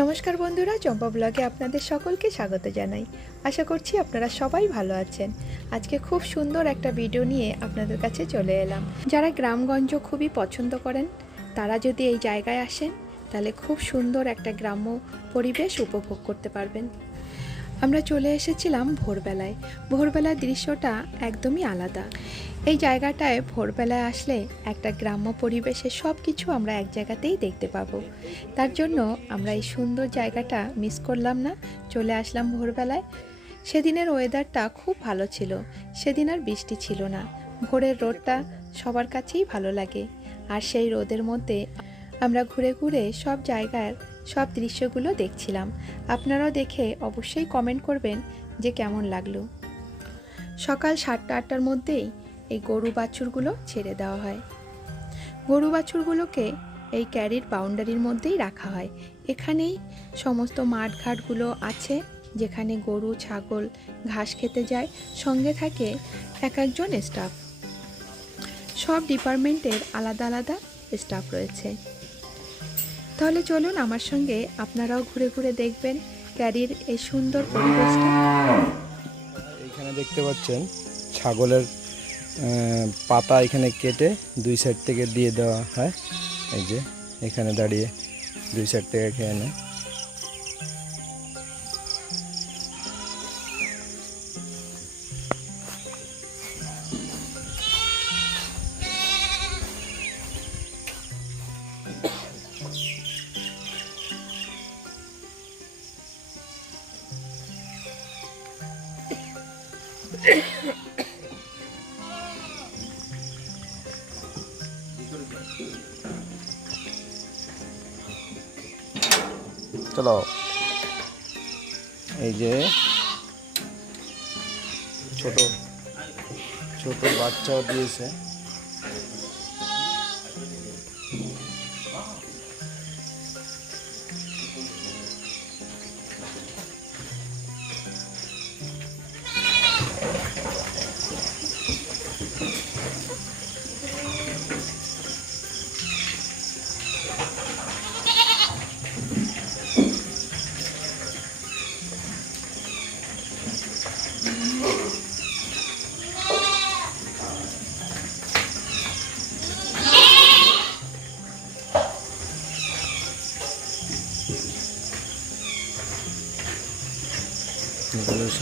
নমস্কার বন্ধুরা, চম্পা ব্লগে আপনাদের সকলকে স্বাগত জানাই। আশা করছি আপনারা সবাই ভালো আছেন। আজকে খুব সুন্দর একটা ভিডিও নিয়ে আপনাদের কাছে চলে এলাম। যারা গ্রামগঞ্জ খুবই পছন্দ করেন, তারা যদি এই জায়গায় আসেন, তাহলে খুব সুন্দর একটা গ্রাম্য পরিবেশ উপভোগ করতে পারবেন। আমরা চলে এসেছিলাম ভোরবেলায়। ভোরবেলার দৃশ্যটা একদমই আলাদা। এই জায়গাটায় ভোরবেলায় আসলে একটা গ্রাম্য পরিবেশে সব কিছু আমরা এক জায়গাতেই দেখতে পাবো। তার জন্য আমরা এই সুন্দর জায়গাটা মিস করলাম না, চলে আসলাম ভোরবেলায়। সেদিনের ওয়েদারটা খুব ভালো ছিল, সেদিন আর বৃষ্টি ছিল না। ভোরের রোদটা সবার কাছেই ভালো লাগে। আর সেই রোদের মধ্যে আমরা ঘুরে ঘুরে সব জায়গার সব দৃশ্যগুলো দেখছিলাম। আপনারাও দেখে অবশ্যই কমেন্ট করবেন যে কেমন লাগল। সকাল সাতটা আটটার মধ্যেই এই গরু বাছুরগুলো ছেড়ে দেওয়া হয়। গরু বাছুরগুলোকে এই ক্যারির বাউন্ডারির মধ্যেই রাখা হয়। এখানেই সমস্ত মাঠঘাটগুলো আছে, যেখানে গরু, ছাগল, ঘাস খেতে যায়। সঙ্গে থাকে এক একজন স্টাফ সব ডিপার্টমেন্টের আলাদা আলাদা স্টাফ রয়েছে। তাহলে চলুন আমার সঙ্গে আপনারাও ঘুরে ঘুরে দেখবেন ক্যারির এই সুন্দর পরিবেশটা। এখানে দেখতে পাচ্ছেন ছাগলের পাতা এখানে কেটে দুই সাইড থেকে দিয়ে দেওয়া হয়। এই যে, এখানে দাঁড়িয়ে দুই সাইড থেকে খেয়ে নেয়।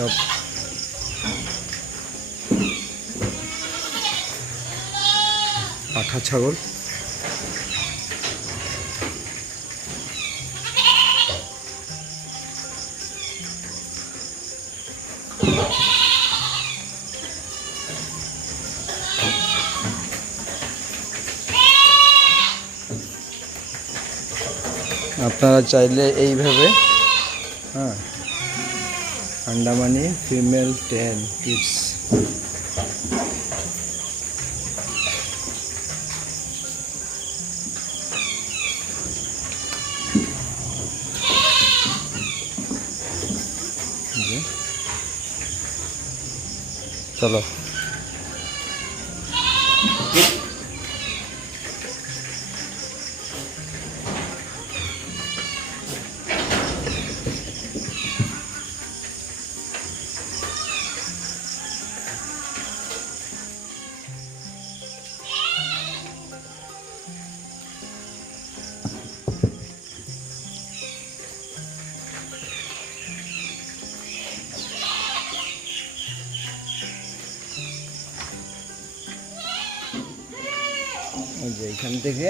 সব। পাঠা ছাগল। আপনারা চাইলে এইভাবে হ্যাঁ। আন্ডামানি ফিমেল টেন কিডস। চলো। থেকে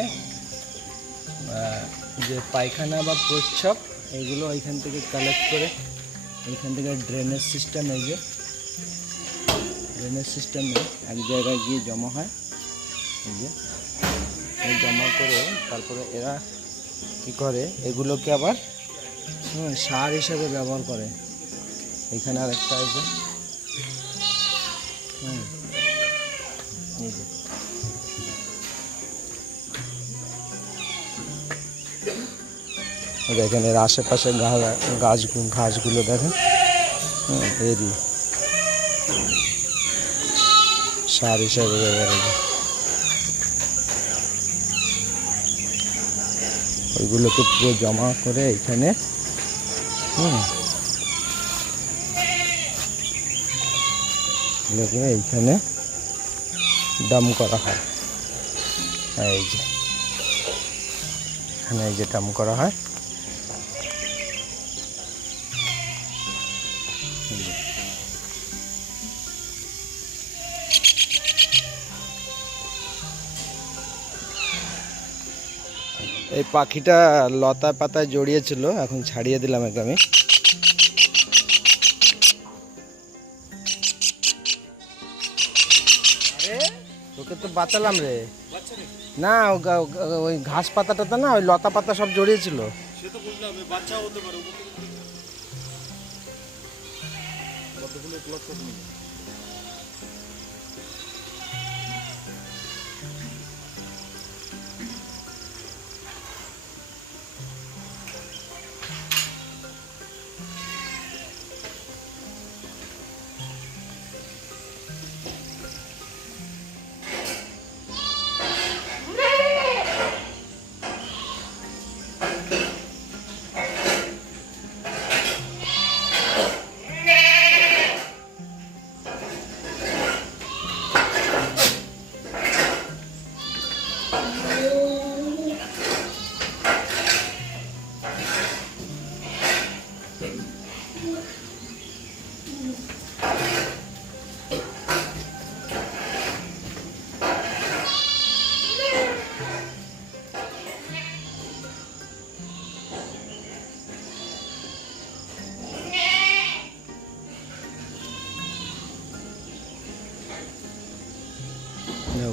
যে পায়খানা বা প্রস্রাব, এগুলো এখান থেকে কালেক্ট করে এইখান থেকে ড্রেনেজ সিস্টেম এই যে ড্রেনেজ সিস্টেমে এক জায়গায় গিয়ে জমা হয়, এই যে। এই জমা করে তারপরে এরা কি করে, এগুলোকে আবার সার হিসাবে ব্যবহার করে। এখানে আর একটা আছে। দেখেন এর আশেপাশে গাছ ঘাসগুলো দেখেন। হ্যাঁ, এরই। সার হিসাবে ওইগুলোকে পুরো জমা করে এখানে হুম এগুলোকে এইখানে ডাম করা হয়। এই যে। এখানে এই যে ডাম করা হয়। এই পাখিটা লতা পাতায় জড়িয়েছিল এখন ছাড়িয়ে দিলাম একে আমি তোকে তো বাঁচালাম রে। না ওই ঘাস পাতাটাতে না ওই লতা পাতা সব জড়িয়েছিল।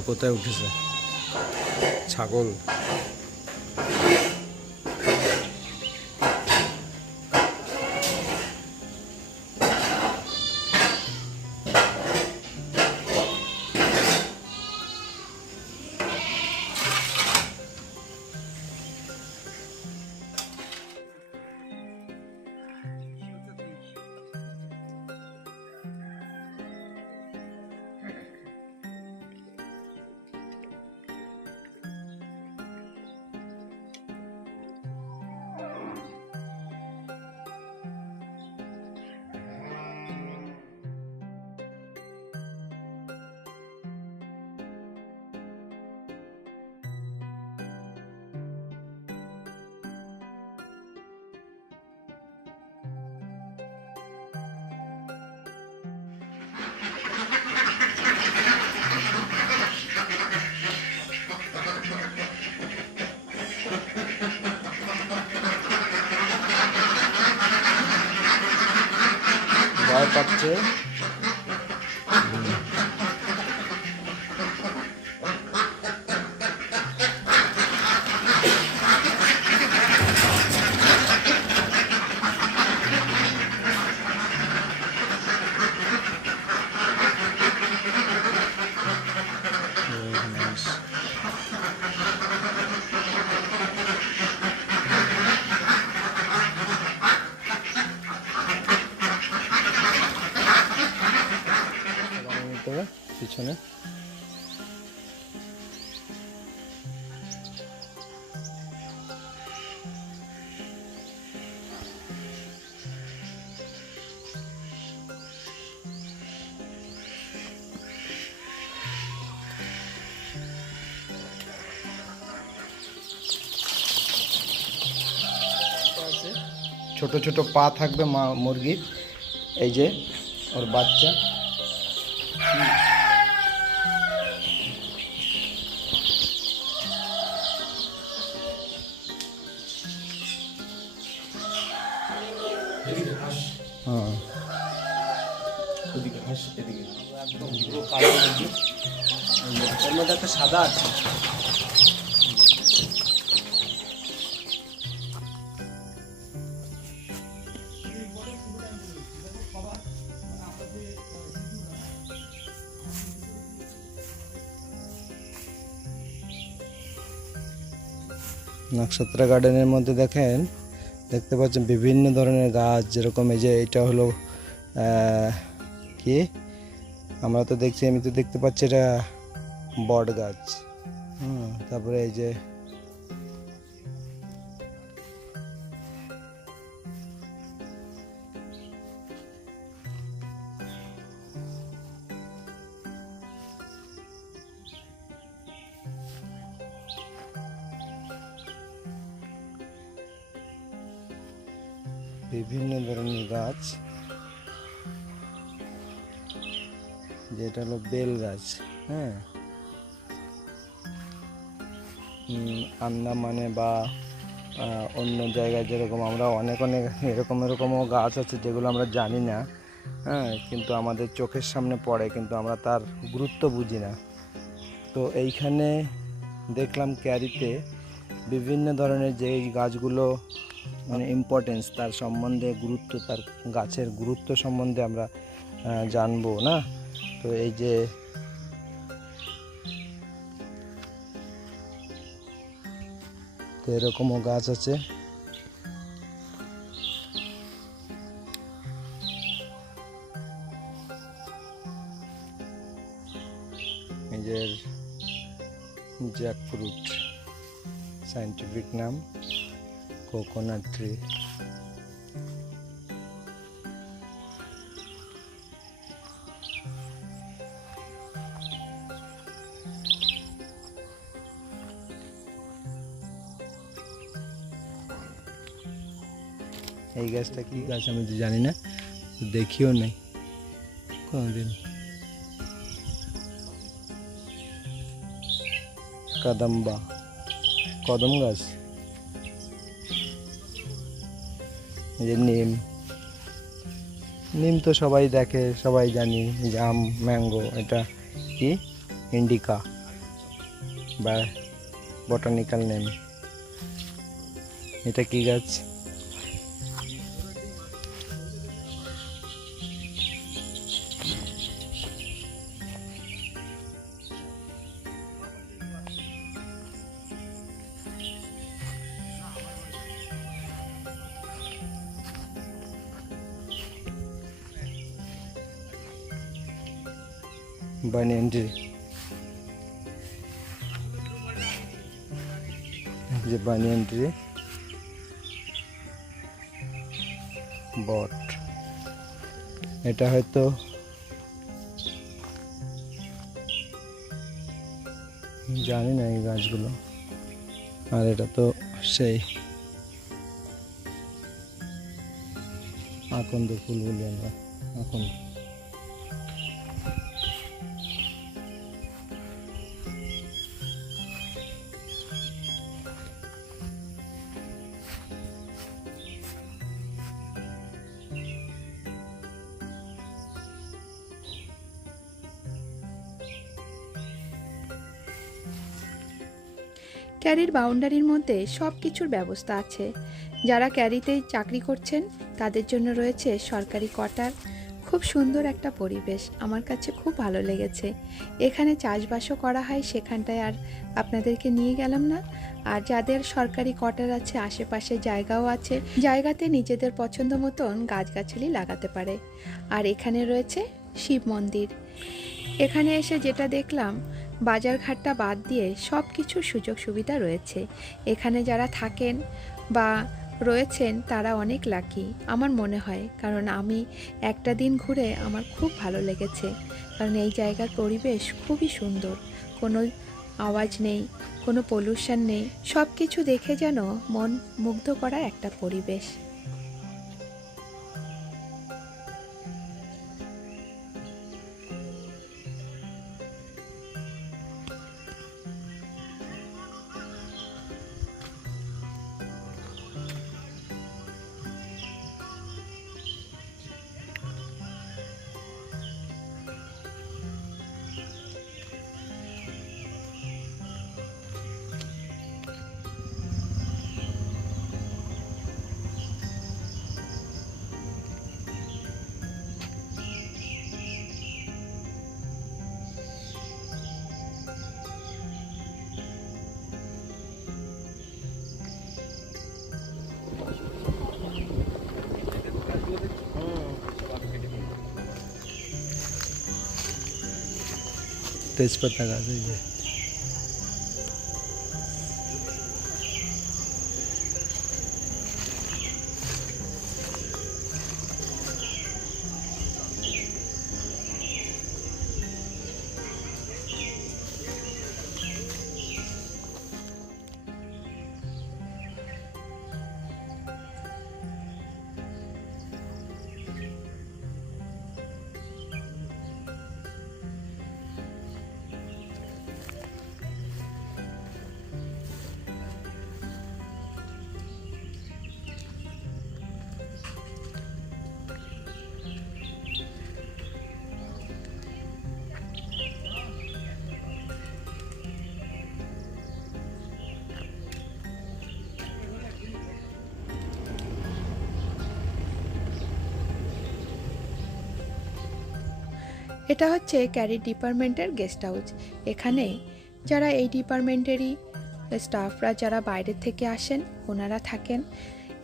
কোথায় উঠেছে? ছাগল। ভয় পাচ্ছে। ছোট ছোট পা থাকবে মা মুরগির এই যে ওর বাচ্চা। হ্যাঁ। সাদা আছে। নক্ষত্র গার্ডেনের মধ্যে দেখেন, দেখতে পাচ্ছেন বিভিন্ন ধরনের গাছ, যেরকম এই যে এটা হলো কি? আমরা তো দেখছি, আমি তো দেখতে পাচ্ছি এটা বট গাছ। হুম, তারপরে এই যে বিভিন্ন ধরনের গাছ। যেটা হলো বেল গাছ হ্যাঁ? আন্দামানে বা অন্য জায়গায় যেরকম আমরা অনেক অনেক এরকম এরকমও গাছ আছে যেগুলো আমরা জানি না হ্যাঁ? কিন্তু আমাদের চোখের সামনে পড়ে, কিন্তু আমরা তার গুরুত্ব বুঝি না। তো এইখানে দেখলাম ক্যারিতে বিভিন্ন ধরনের যে গাছগুলো মানে ইম্পর্টেন্স তার সম্বন্ধে গুরুত্ব, তার গাছের গুরুত্ব সম্বন্ধে আমরা জানব, না? তো এই যে এরকমও গাছ আছে। নিজের জ্যাকফ্রুট সাইন্টিফিক নাম। কোকোনাট ট্রি এই গাছটা কি গাছ আমি তো জানি না, দেখিও নাই। কোনোদিন। কদম্বা। কদম গাছ। যে নিম। নিম তো সবাই দেখে, সবাই জানি, জাম, ম্যাঙ্গো, এটা কি? ইন্ডিকা বা বটানিক্যাল নেম এটা কি গাছ? Tree যে বানিয়ান বট এটা হয়তো জানি না এই গাছগুলো। আর এটা তো সেই আকন্দ ফুল বলি আমরা আকন্দ ক্যারির বাউন্ডারির মধ্যে সব কিছুর ব্যবস্থা আছে। যারা ক্যারিতে চাকরি করছেন, তাদের জন্য রয়েছে সরকারি কোয়ার্টার। খুব সুন্দর একটা পরিবেশ, আমার কাছে খুব ভালো লেগেছে। এখানে চাষবাসও করা হয়, সেখানটায় আর আপনাদেরকে নিয়ে গেলাম না। আর যাদের সরকারি কোয়ার্টার আছে, আশেপাশে জায়গাও আছে, জায়গাতে নিজেদের পছন্দ মতন গাছগাছালি লাগাতে পারে। আর এখানে রয়েছে শিব মন্দির। এখানে এসে যেটা দেখলাম বাজারঘাটটা বাদ দিয়ে সব কিছুর সুযোগ সুবিধা রয়েছে। এখানে যারা থাকেন বা রয়েছেন তারা অনেক লাকি আমার মনে হয়। কারণ আমি একটা দিন ঘুরে আমার খুব ভালো লেগেছে। কারণ এই জায়গার পরিবেশ খুবই সুন্দর। কোনো আওয়াজ নেই, কোনো পলিউশন নেই। সব কিছু দেখে যেন মন মুগ্ধ করা একটা পরিবেশ। তেজপাতা গাছ এই যে। এটা হচ্ছে ক্যারি ডিপার্টমেন্টের গেস্ট হাউস। এখানে যারা এই ডিপার্টমেন্টেরই স্টাফরা যারা বাইরে থেকে আসেন, ওনারা থাকেন।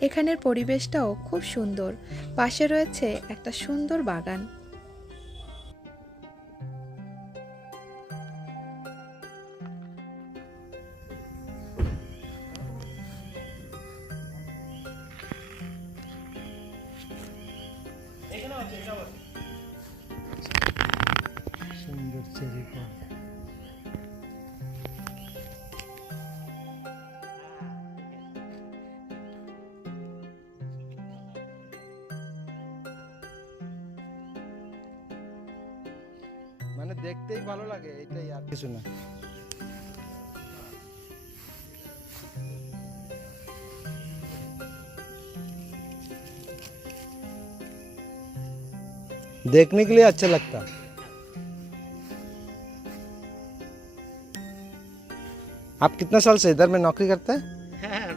এখানের পরিবেশটাও খুব সুন্দর। পাশে রয়েছে একটা সুন্দর বাগান। ভালো লাগে এটাই আর কিছু না देखने के लिए अच्छा लगता आप कितना साल से इधर में नौकरी करते हैं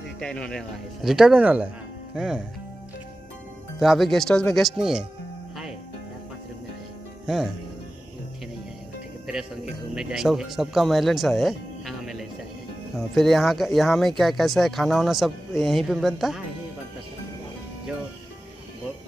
रिटायर होने वाला है सर रिटायर्ड होने वाला है हैं तो अभी गेस्ट हाउस में गेस्ट नहीं है हाय चार पाँच रूम में है हैं फ्रेश होंगे घूमने सब जाएँगे। सबका मैलेंस है? हाँ जाए हाँ, फिर यहाँ का यहाँ में क्या कैसा है? खाना वाना सब यहीं पे बनता? है हाँ यही बनता सर जो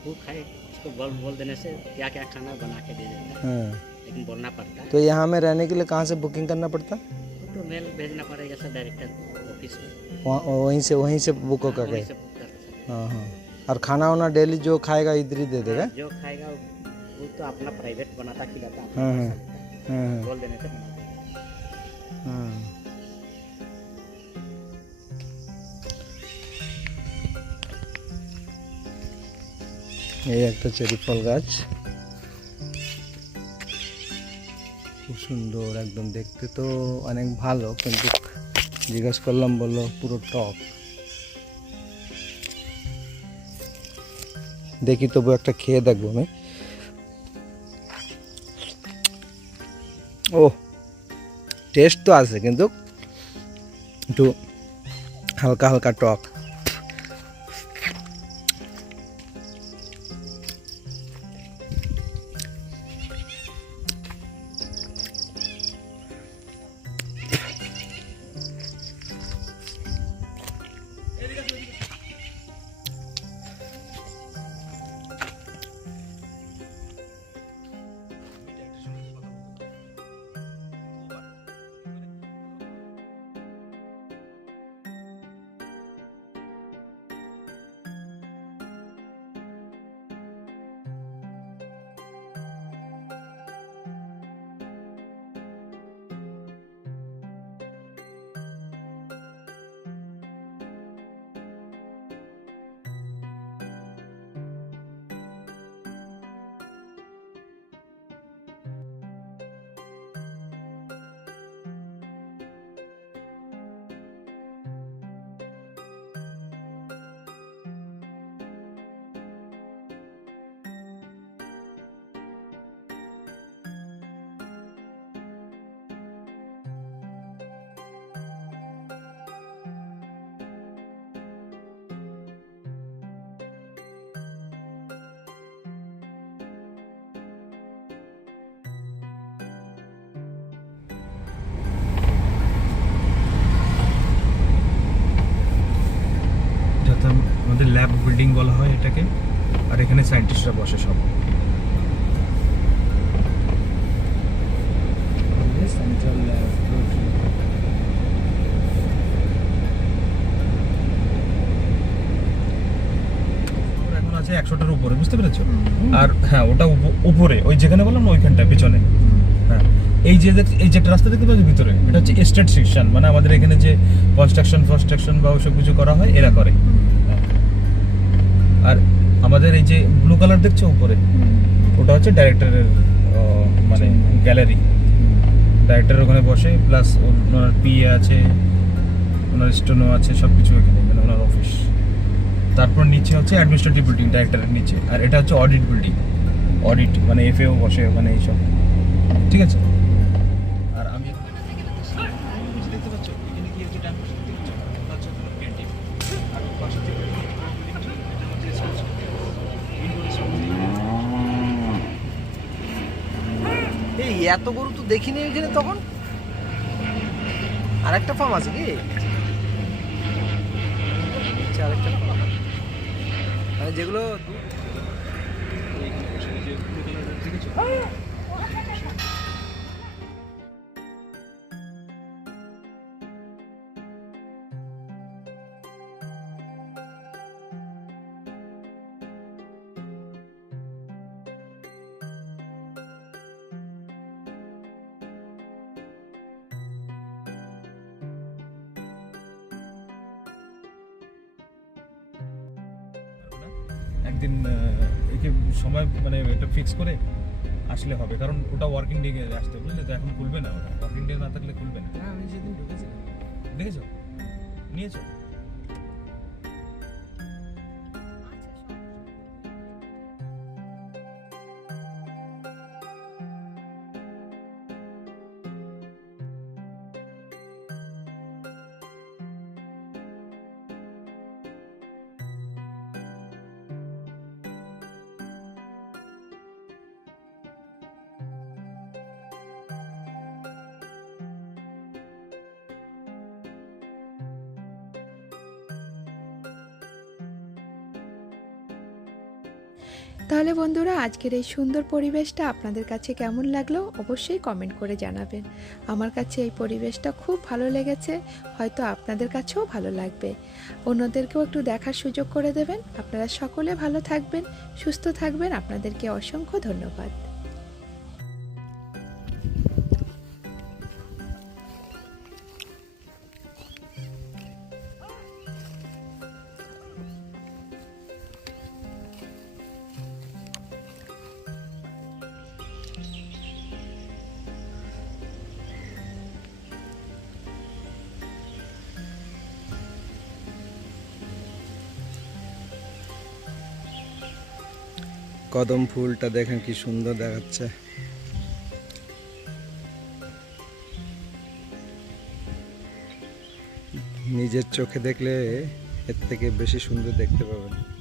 कुक है उसको बोल बोल देने से क्या क्या खाना बना के दे देता। है। हाँ, लेकिन बोलना पड़ता। है तो यहाँ में रहने के लिए कहाँ से बुकिंग करना पड़ता? है तो मेल भेजना पड़ेगा सर डायरेक्टर ऑफ़िस में। वहीं से वहीं से बुक हाँ, होकर के। हाँ हाँ। और खाना वाना डेली जो खाएगा इधर ही दे देगा? हाँ, जो खाएगा वो तो अपना प्राइवेट बनाता खिलाता। हाँ, हाँ। হ্যাঁ। হ্যাঁ। এই একটা চেরি ফল গাছ। খুব সুন্দর একদম দেখতে তো অনেক ভালো কিন্তু জিজ্ঞেস করলাম বলল পুরো টপ। দেখি তবু একটা খেয়ে দেখব আমি। ও টেস্ট তো আছে কিন্তু একটু হালকা হালকা টক। আমাদের ল্যাব বিল্ডিং বলা হয় এটাকে আর এখানে সায়েন্টিস্টরা বসে সব। সেন্ট্রাল আছে একশোটার উপরে বুঝতে পেরেছ? আর হ্যাঁ ওটা উপ- উপরে ওই যেখানে বললাম না ওইখানটা পিছনে। হ্যাঁ এই যে এই যে রাস্তা দেখতে পাচ্ছ ভিতরে এটা হচ্ছে এস্টেট সেকশন মানে আমাদের এখানে যে কনস্ট্রাকশন ফনস্ট্রাকশন বা ওইসব কিছু করা হয় এরা করে। আমাদের এই যে ব্লু কালার দেখছ উপরে? ওটা হচ্ছে ডাইরেক্টরের মানে গ্যালারি ডাইরেক্টর ওখানে বসে প্লাস ওনার পিএ আছে ওনার স্টোনও আছে সব কিছু এখানে মানে ওনার অফিস তারপর নিচে হচ্ছে অ্যাডমিনিস্ট্রেটিভ বিল্ডিং ডাইরেক্টরের নিচে। আর এটা হচ্ছে অডিট বিল্ডিং অডিট মানে এফএও বসে ওখানে এইসব। ঠিক আছে? এত গরু তো দেখিনি এখানে তখন? আর একটা ফার্ম আছে কি? আচ্ছা, আরেকটা farm। মানে যেগুলো একদিন একে সময় মানে এটা ফিক্স করে আসলে হবে কারণ ওটা ওয়ার্কিং ডে আসতে বুঝলে তো? এখন খুলবে না ওটা। ওয়ার্কিং ডে না থাকলে খুলবে না। হ্যাঁ আমি যেদিন ঢুকেছি দেখেছ? নিয়েছো? তাহলে বন্ধুরা, আজকের এই সুন্দর পরিবেশটা আপনাদের কাছে কেমন লাগল অবশ্যই কমেন্ট করে জানাবেন। আমার কাছে এই পরিবেশটা খুব ভালো লেগেছে, হয়তো আপনাদের কাছেও ভালো লাগবে। অন্যদেরকেও একটু দেখার সুযোগ করে দেবেন। আপনারা সকলে ভালো থাকবেন, সুস্থ থাকবেন। আপনাদেরকে অসংখ্য ধন্যবাদ। কদম ফুলটা দেখেন কি সুন্দর দেখাচ্ছে। নিজের চোখে দেখলে এর থেকে বেশি সুন্দর দেখতে পাবেন।